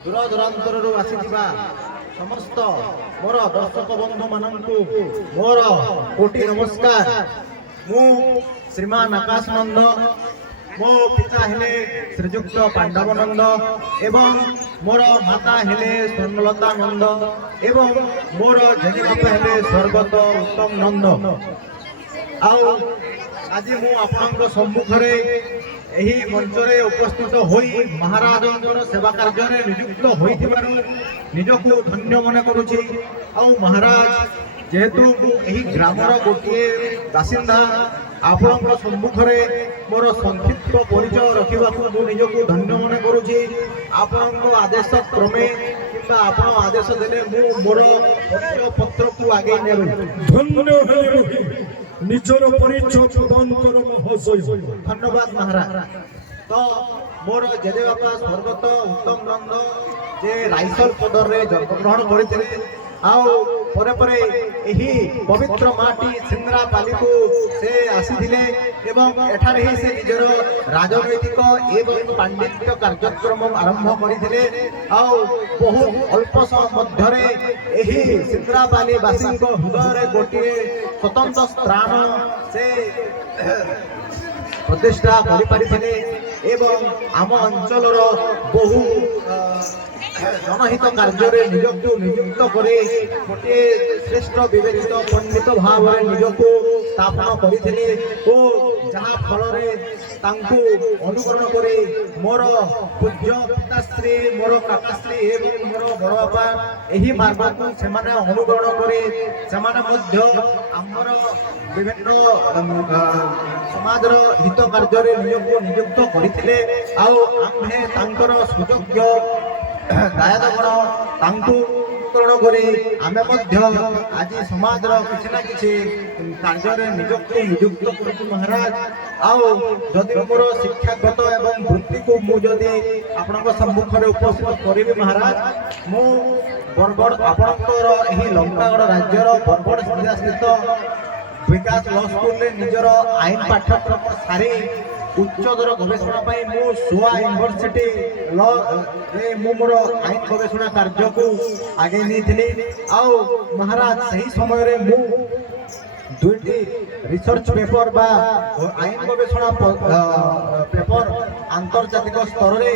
दूर दूरांतर आसीथिबा समस्त मोर दर्शक बंधु मानंकु मोर कोटि नमस्कार। मु श्रीमान आकाश नंद, मो पिता हेले श्रीजुक्त पांडव नंद एवं मोर माता हेले स्वर्णलता नंद एवं मोर जनिबापा हेले स्वर्गत उत्तम नंद। आज मु आपनक सम्मुखरे एही मंचरे उपस्थित होई महाराज सेवा कार्य नियुक्त होइथिबारु निजकु धन्य मन करुछि। महाराज जेहेतु एही ग्रामर गोटे बासिंदा आपनक सम्मुखरे मोर संक्षिप्त परिचय रखिबाकु मु निजकु धन्य मन करुछि। आपनक आदेश क्रमे किंबा आपण आदेश देले मु मोर परिचय पत्र को आगे नेबे। धन्य हेले निजर परिचय प्रदान कर महाशय। धन्यवाद महाराज। तो मोर जेजेबापा स्वर्गत उत्तम नंद जे राइसर पदर रे जन्मग्रहण करथिले परे परे एही पवित्र माटी सिंद्रापाली को से आसीथिले एवं एठारे ही से निजर राजनैतिक एवं पांडित्य कार्यक्रम आरंभ करथिले। बहुत अल्प समय मध्यरे एही सिंद्रापाली वासिंक हृदय रे गोटे स्वतंत्र स्थान से प्रतिष्ठा करि पारिथिले एवं आम अंचलर बहु जनहित कार्य निजकु नियुक्त करे गोटे श्रेष्ठ विवेचित पंडित भाव निजकु स्थापन करथिले जहा फल तांकु अनुकरण करे मोर पूज्य पिताश्री मोर काकाश्री एवं मोर बड़ बापा एही मार्ग को सेमाने अनुकरण करे सेमाने मध्य आमर विभिन्न समाजर हित कार्य निजकु नियुक्त करथिले। आम्हे तांकर सुयोग्य दायदगण तांकु अनुकरण करे आमे मध्य आज समाजर किछि ना किछि कार्य निजकु नियुक्त करछु महाराज। जदि मोर शिक्षागत एवं वृत्ति को मु जदि आपनक सम्मुखरे उपस्थित करिबि महाराज, मु बरगड़ आपनकर एही लंकागड़ राज्यर बरगड़ जिला स्थित विकास लॉ स्कूल रे निजर आईन पाठ्यक्रम सारी उच्चतर गवेषणा पाई मु सुआ यूनिवर्सिटी लॉ रे मु मोर आईन गवेषणा कार्य को आगे नीथिली। महाराज सही समय रे मु दुईटी रिसर्च पेपर बा आईन गवेषणा पेपर आंतर्जातिक स्तर रे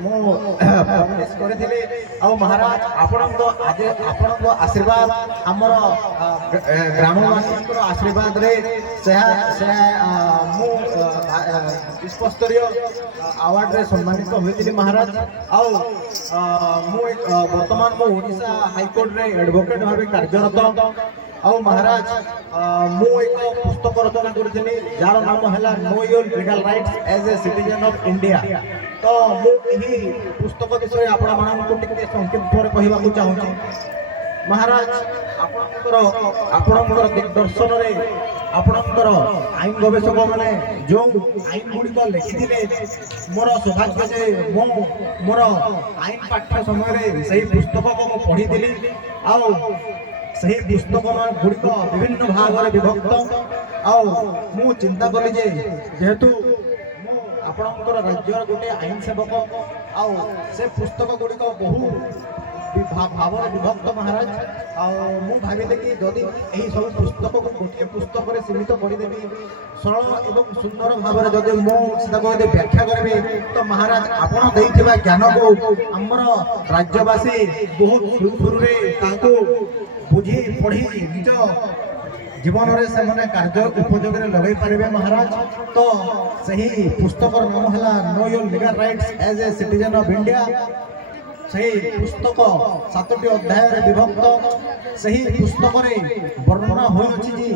मु पब्लिश करथिले। महाराज आपनक आशीर्वाद हमर ग्रामवासी आशीर्वाद रे मु विश्वस्तरीय अवार्ड रे सम्मानित होइथिले महाराज। मु वर्तमान मु ओडिशा हाईकोर्ट रे एडवोकेट भाबे कार्यरत। महाराज मु एक पुस्तक रचना करथिनी जार नाम हैला know your legal rights as a citizen of India. तो मु एही पुस्तक विषय आपण माननको टिके संक्षिप्त रे कहिबा को चाहू। महाराज आपणकर दिग्दर्शन रे आपणकर आईन गवेषक माने जो आईन गुड़िक लिखिथिले मोर सौभाग्य जे मोर आईन पाठ्य समय रे सही पुस्तक को पढ़ीथिली। सही पुस्तक गुड़िक विभिन्न भाग में विभक्त। मु चिंता कली जे जेहेतु आपणकर राज्यर गोटे आईन सेवक से पुस्तक गुड़िक बहु भाव विभक्त महाराज। मु भाविले कि जदि यही सब पुस्तक को गोटे पुस्तक रे सीमित करदेवी सरल एवं सुंदर भाव में जदि मुझे व्याख्या करेंगे तो महाराज आपण देइथिबा ज्ञान को हमर राज्यवासी बहुत सुरुखुरु बुझी पढ़ी निज जीवन रे से माने कार्य उपयोग रे लगाई पारिबे महाराज। तो सही पुस्तक नाम हला know your legal rights as a citizen of India. सही पुस्तक 7टी अध्याय रे विभक्त। सही पुस्तक रे वर्णना होइछि जी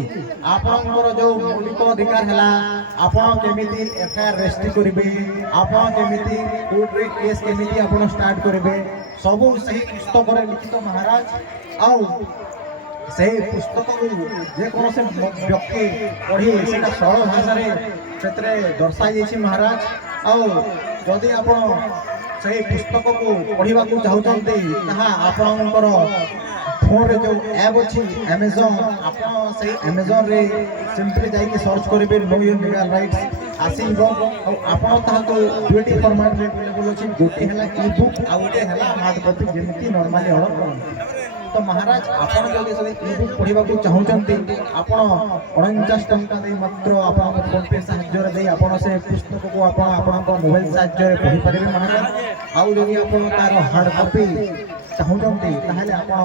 आपनकर जो मौलिक अधिकार हला आपण केमिति एफआईआर रजिस्ट्री करिवे, आपण केमिति कोर्ट रे केस केमिति आपण स्टार्ट करिवे सब सही पुस्तक रे लिखित महाराज। सही पुस्तक जे कौन से व्यक्ति पढ़ी से सरल भाषा दर्शाई जाइए महाराज। जदि आप सही पुस्तक को पढ़ा चाहते आपणकर फोन रे जो ऐप अच्छी अमेजन आप अमेजन रे सिंपली जाइए सर्च करेंगे नो योर लीगल राइट्स। ଆସିବ ଆଉ ଆପଣ ତାହାକୁ ଦୁଇଟି ଫର୍ମାଟରେ ଆଭେଲେବଲ୍ ଅଛି। ଗୋଟିଏ ହେଲା ଇ ବୁକ୍ ଆଉ ଗୋଟିଏ ହେଲା ହାର୍ଡ କପି ଯେମିତି ନର୍ମାଲି ଅର୍ଡର କରନ୍ତି। ତ ମହାରାଜ ଆପଣ ଯଦି ସେ ଇ ବୁକ୍ ପଢ଼ିବାକୁ ଚାହୁଁଛନ୍ତି ଆପଣ 49 ଟଙ୍କା ଦେଇ ମାତ୍ର ଆପଣଙ୍କ ଫୋନ୍ ପେ ସାହାଯ୍ୟରେ ଦେଇ ଆପଣ ସେ ପୁସ୍ତକକୁ ଆପଣ ଆପଣଙ୍କ ମୋବାଇଲ ସାହାଯ୍ୟରେ ପଢ଼ିପାରିବେ ମହାରାଜ। ଆଉ ଯଦି ଆପଣ ତାର ହାର୍ଡ କପି ଚାହୁଁଛନ୍ତି ତାହେଲେ ଆପଣ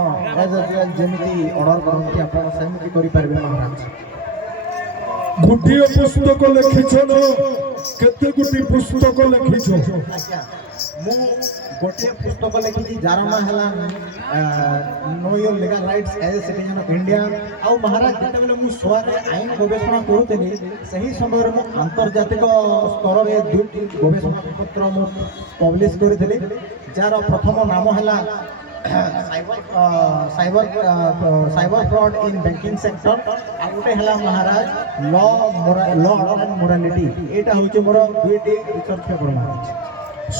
ଯେମିତି ଅର୍ଡର କରନ୍ତି ଆପଣ ସେମିତି କରିପାରିବେ ମହାରାଜ। ଗୋଟିଏ ପୁସ୍ତକ ଲେଖିଛ ନା କେତେ ଗୋଟି ପୁସ୍ତକ ଲେଖିଛ? ଆଜ୍ଞା ମୁଁ ଗୋଟିଏ ପୁସ୍ତକ ଲେଖିଛି ଯାର ନାଁ ହେଲା know your legal rights as a citizen of India. ଆଉ ମହାରାଜ ଯେତେବେଳେ ମୁଁ ସ୍ୱରରେ ଆଇନ ଗବେଷଣା କରୁଥିଲି ସେହି ସମୟରେ ମୁଁ ଆନ୍ତର୍ଜାତିକ ସ୍ତରରେ ଦୁଇଟି ଗବେଷଣା ପତ୍ର ମୁଁ ପବ୍ଲିଶ କରିଥିଲି ଯାହାର ପ୍ରଥମ ନାମ ହେଲା ସାଇबर ଫ୍ରଡ୍ ଇନ୍ ବ୍ୟାଙ୍କିଂ ସେକ୍ଟର ଆଉ ଗୋଟେ ହେଲା ମହାରାଜ ଲ ଅର୍ଡର ଆଣ୍ଡ ମୋରାଲିଟି। ଏଇଟା ହେଉଛି ମୋର ଦୁଇଟି ରିସର୍ଚ୍ଚ ପେପର ମହାରାଜ।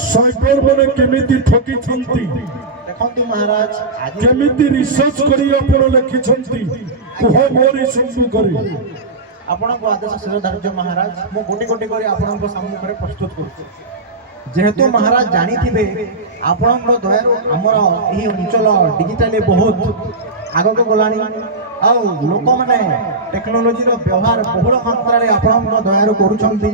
ସାଇବର ମାନେ କେମିତି ଠକିଛନ୍ତି, ଦେଖନ୍ତୁ ମହାରାଜ ଆଜି କେମିତି ରିସର୍ଚ୍ଚ କରି ଆପଣ ଲେଖିଛନ୍ତି କୁହ ମୋରି ସମ୍ମୁଖରେ। ଆପଣଙ୍କ ଆଦେଶ ଶିରୋଧାର୍ଯ୍ୟ ମହାରାଜ। ମୁଁ ଗୋଟି ଗୋଟି କରି ଆପଣଙ୍କ ସମ୍ମୁଖରେ ପ୍ରସ୍ତୁତ କରୁଛି। ଯେହେତୁ ମହାରାଜ ଜାଣିଥିବେ ଆପଣଙ୍କ ଦୟାରୁ ଆମର ଏହି ଅଞ୍ଚଳ ଡିଜିଟାଲି ବହୁତ ଆଗକୁ ଗଲାଣି ଆଉ ଲୋକମାନେ ଟେକ୍ନୋଲୋଜିର ବ୍ୟବହାର ବହୁଳ ମାତ୍ରାରେ ଆପଣଙ୍କ ଦୟାରୁ କରୁଛନ୍ତି।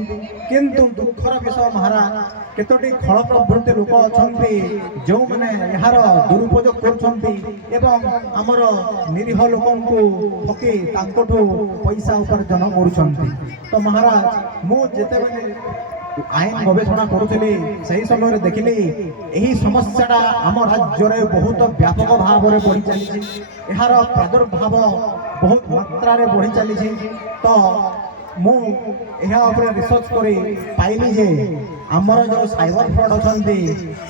କିନ୍ତୁ ଦୁଃଖର ବିଷୟ ମହାରାଜ କେତୋଟି ଖଳ ପ୍ରବୃତ୍ତି ଲୋକ ଅଛନ୍ତି ଯେଉଁମାନେ ଏହାର ଦୁରୁପଯୋଗ କରୁଛନ୍ତି ଏବଂ ଆମର ନିରୀହ ଲୋକଙ୍କୁ ଠକି ତାଙ୍କଠୁ ପଇସା ଉପାର୍ଜନ କରୁଛନ୍ତି। ତ ମହାରାଜ ମୁଁ ଯେତେବେଳେ ଆଇନ ଗବେଷଣା କରୁଥିଲି ସେହି ସମୟରେ ଦେଖିଲି ଏହି ସମସ୍ୟାଟା ଆମ ରାଜ୍ୟରେ ବହୁତ ବ୍ୟାପକ ଭାବରେ ବଢ଼ି ଚାଲିଛି। ଏହାର ପ୍ରାଦୁର୍ଭାବ ବହୁତ ମାତ୍ରାରେ ବଢ଼ି ଚାଲିଛି। ତ ମୁଁ ଏହା ଉପରେ ରିସର୍ଚ୍ଚ କରି ପାଇଲି ଯେ ଆମର ଯେଉଁ ସାଇବର ଫ୍ରଡ୍ ଅଛନ୍ତି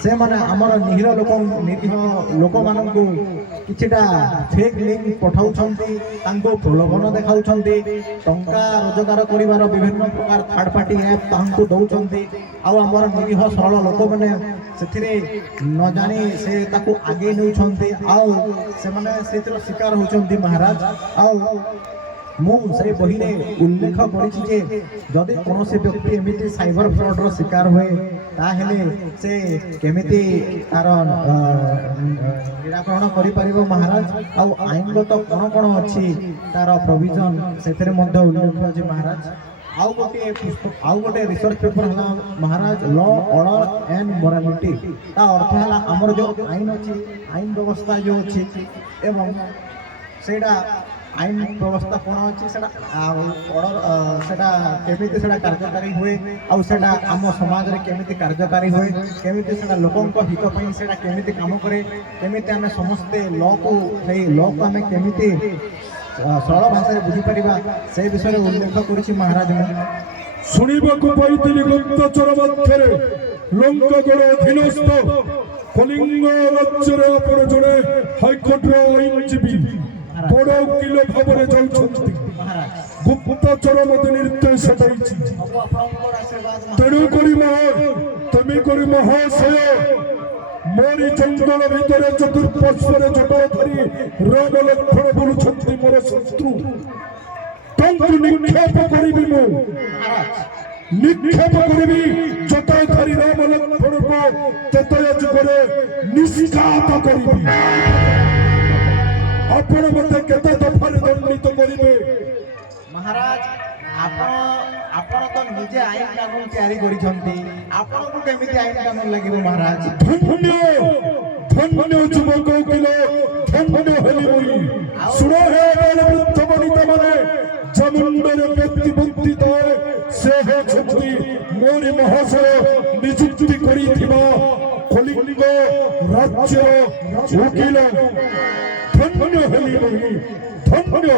ସେମାନେ ଆମର ନିରୀହ ଲୋକମାନଙ୍କୁ କିଛିଟା ଫେକ୍ ଲିଙ୍କ ପଠାଉଛନ୍ତି, ତାଙ୍କୁ ପ୍ରଲୋଭନ ଦେଖାଉଛନ୍ତି, ଟଙ୍କା ରୋଜଗାର କରିବାର ବିଭିନ୍ନ ପ୍ରକାର ଥାର୍ଡ ପାର୍ଟି ଆପ୍ ତାଙ୍କୁ ଦେଉଛନ୍ତି ଆଉ ଆମର ନିରୀହ ସରଳ ଲୋକମାନେ ସେଥିରେ ନ ଜାଣି ସେ ତାକୁ ଆଗେଇ ନେଉଛନ୍ତି ଆଉ ସେମାନେ ସେଥିର ଶିକାର ହେଉଛନ୍ତି ମହାରାଜ। ଆଉ ମୁଁ ସେହି ବହିରେ ଉଲ୍ଲେଖ କରିଛି ଯେ ଯଦି କୌଣସି ବ୍ୟକ୍ତି ଏମିତି ସାଇବର ଫ୍ରଡ୍ର ଶିକାର ହୁଏ ତାହେଲେ ସେ କେମିତି ତାର ନିରାକରଣ କରିପାରିବ ମହାରାଜ ଆଉ ଆଇନଗତ କ'ଣ କ'ଣ ଅଛି ତାର ପ୍ରୋଭିଜନ ସେଥିରେ ମଧ୍ୟ ଉଲ୍ଲେଖ ଅଛି ମହାରାଜ। ଆଉ ଗୋଟେ ରିସର୍ଚ୍ଚ ପେପର ହେଲା ମହାରାଜ ଲ ଅର୍ଡର ଆଣ୍ଡ ମୋରାଲିଟି। ତା ଅର୍ଥ ହେଲା ଆମର ଯେଉଁ ଆଇନ ଅଛି ଆଇନ ବ୍ୟବସ୍ଥା ଯେଉଁ ଅଛି ଏବଂ ସେଇଟା ଆଇନ ବ୍ୟବସ୍ଥା କ'ଣ ଅଛି ସେଟା ସେଟା କେମିତି ସେଟା କାର୍ଯ୍ୟକାରୀ ହୁଏ ଆଉ ସେଟା ଆମ ସମାଜରେ କେମିତି କାର୍ଯ୍ୟକାରୀ ହୁଏ, କେମିତି ସେଟା ଲୋକଙ୍କ ହିତ ପାଇଁ ସେଟା କେମିତି କାମ କରେ, କେମିତି ଆମେ ସମସ୍ତେ ସେଇ ଲ'କୁ ଆମେ କେମିତି ସରଳ ଭାଷାରେ ବୁଝିପାରିବା ସେ ବିଷୟରେ ଉଲ୍ଲେଖ କରୁଛି ମହାରାଜ। ଶୁଣିବାକୁ ପାଇଥିଲି ଗୁପ୍ତଚର ମଧ୍ୟରେ ଲଙ୍କାଗଡ଼ ଅଧୀନସ୍ଥ କଳିଙ୍ଗ ରାଜ୍ୟରେ ଆପଣ ଜଣେ ହାଇକୋର୍ଟର ଆଇନଜୀବୀ ବଡ଼ ଓକିଲ ଭାବରେ ଯାଉଛନ୍ତି। ଗୁପ୍ତଚର ମତେ ନିର୍ଦ୍ଦେଶ ଦେଇଛି ତେଣୁକରି ତେଣୁକରି ମହାଶୟ ମୋରି ଜଙ୍ଗଲ ଭିତରେ ଚତୁଃପାର୍ଶ୍ୱରେ ଜଟ ଧରି ରାମ ଲକ୍ଷ୍ମଣ ବୁଲୁଛନ୍ତି ମୋର ଶତ୍ରୁ। ତାଙ୍କୁ ନିକ୍ଷେପ କରିବି ଜଟା ଧରି ରାମ ଲକ୍ଷ୍ମଣଙ୍କୁ ତେତୟ ଯୁଗରେ ନିଷ୍କାତ କରିବି। ଆପଣ ମତେ କେତେ ଦଫାରେ ଦଣ୍ଡିତ କରିବେ? ମହାରାଜ ଆପଣ ତ ନିଜେ ଆଇନ କାନୁନ ତିଆରି କରିଛନ୍ତି, ଆପଣଙ୍କୁ କେମିତି ଆଇନ କାନୁନ ଲାଗିବ ମହାରାଜ? ଧନ୍ୟ ଯୁବକ ଓକିଲ, ଧନ୍ୟ ହେଲି ମୁଇ। ଶୁଣ ହେ ବୃଦ୍ଧ ବନିତା ମାନେ ଜମୁଣ୍ଡରେ ବ୍ୟକ୍ତିବନ୍ଦିତ ସେ ହେଉଛନ୍ତି ମୋରି ମହାଶୟ ନିଯୁକ୍ତି କରିଥିବା କଳିଙ୍ଗ ରାଜ୍ୟର ଓକିଲ। ଧନ୍ୟ ହେଲି ମୁଇ, ଧନ୍ୟ।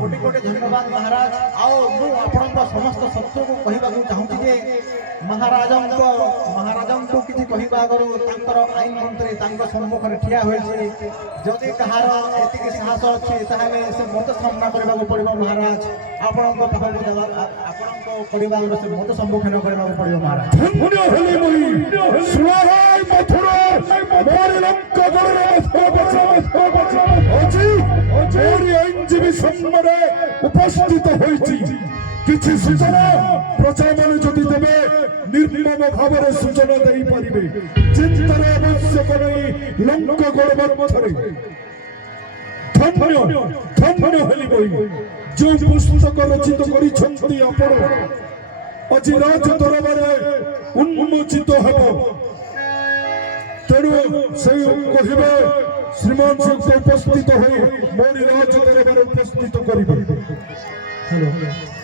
କୋଟି କୋଟି ଧନ୍ୟବାଦ ମହାରାଜ। ଆଉ ମୁଁ ଆପଣଙ୍କ ସମସ୍ତ ଶତ୍ରୁକୁ କହିବାକୁ ଚାହୁଁଛି ଯେ ମହାରାଜଙ୍କୁ କିଛି କହିବା ଆଗରୁ ତାଙ୍କର ଆଇନ ମନ୍ତ୍ରୀ ତାଙ୍କ ସମ୍ମୁଖରେ ଠିଆ ହୋଇଛି। ଯଦି କାହାର ଏତିକି ସାହସ ଅଛି ତାହେଲେ ସେ ମୋତେ ସାମ୍ନା କରିବାକୁ ପଡ଼ିବ ମହାରାଜ। ଆପଣଙ୍କ ପାଖକୁ ଆପଣଙ୍କ ପରିବାରର ସେ ମୋତେ ସମ୍ମୁଖୀନ କରିବାକୁ ପଡ଼ିବ ମହାରାଜ। ଧନ୍ୟ ହେଲି ମୁଇ। ଶୁଣ ମଥୁରା ମୋରି ଲଙ୍କାଗଡ଼ରେ ମୋରି ଆଇନଜୀବୀ ସମ୍ମୁଖରେ ଉପସ୍ଥିତ ହୋଇଛି। କିଛି ସୂଚନା ପ୍ରଜାମାନେ ଯଦି ଦେବେ ନିର୍ମମ ଭାବରେ ସୂଚନା ଦେଇପାରିବେ। ଚିନ୍ତାର ଆବଶ୍ୟକ ନାହିଁ ଲଙ୍କା ଗର୍ଭ ମଧ୍ୟରେ ଧନ୍ୟ ଧନ୍ୟ ହେଲି ବହି ଯେଉଁ ପୁସ୍ତକ ରଚିତ କରିଛନ୍ତି ଆପଣ ଆଜି ରାଜ ଦରବାରରେ ଉନ୍ମୋଚିତ ହେବ। ତେଣୁ ସେ କହିବେ ଶ୍ରୀମାନ ଉପସ୍ଥିତ ହୋଇ ମୋରି ରାଜ ଦରବାରରେ ଉପସ୍ଥିତ କରିବେ। ହ୍ୟାଲୋ।